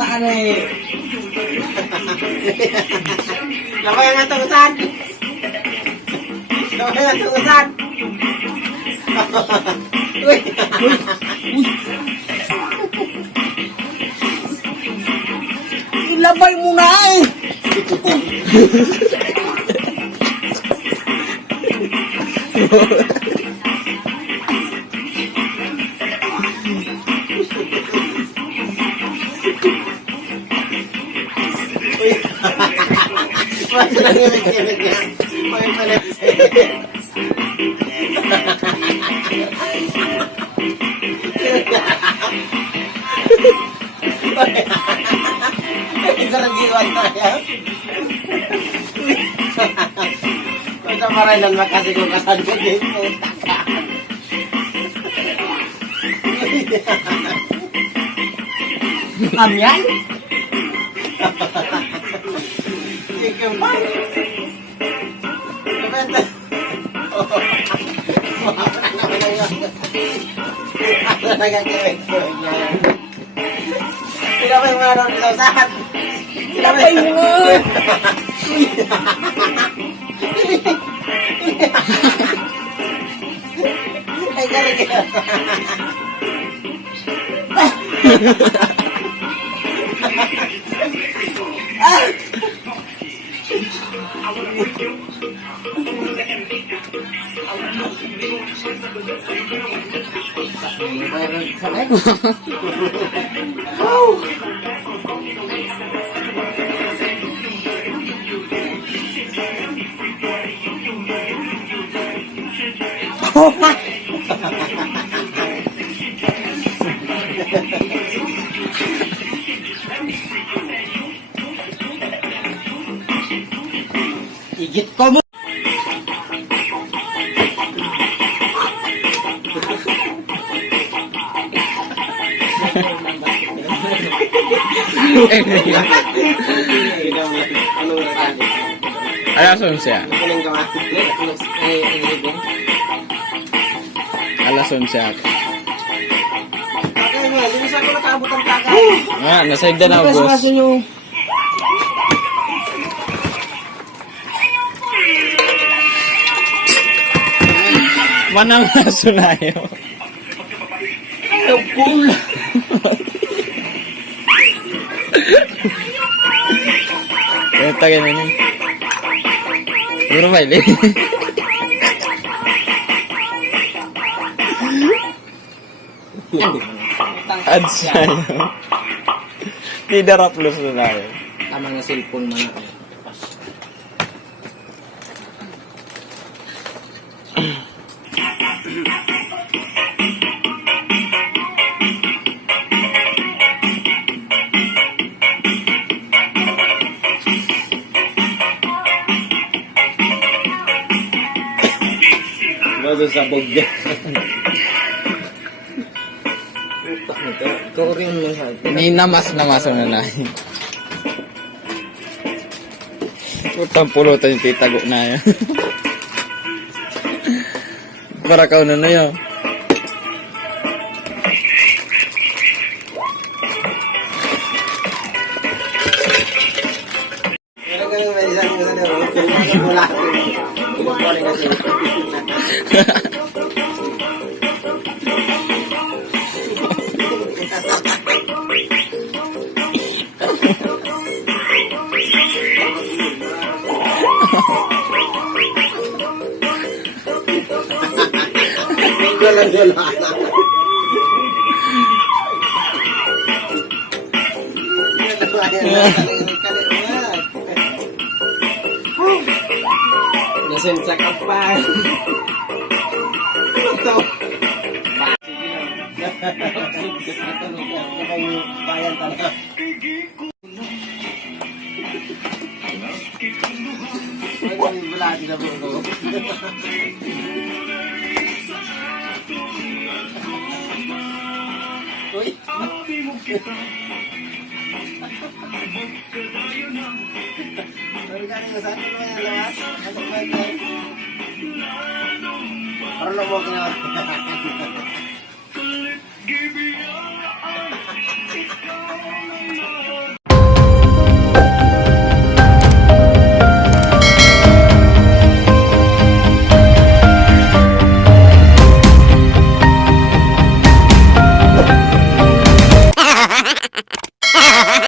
Saan eh? Labay ang atusan! Labay ang atusan! Uy! Ilabay mo na eh! Masa marailan makasih ko kasadyo dito. Amyan? Chicken pie? Kumenta. Ano nagagawin ko niya? Sila ba yung mga ron sa usahan? Sila ba yung mga... Ay, galing ka. Igit ko mo. Alason siya. Alason siya. Ah, nasayda na ako, boss. Manang aso na yun. Kapul. Kaya tagay na yun. Puro maili. Ads na yun. Tidaraplos na tayo. Tama nga cellphone mo na. Bago sa bogya. Korean mo sa Ninamas na lang. Putang pulutan yung titago na yan. Para ka na yun. Lisensya ka pa. Ito. Bayan talaga. Wala na bro. Uy. Parang mo kina. Give me your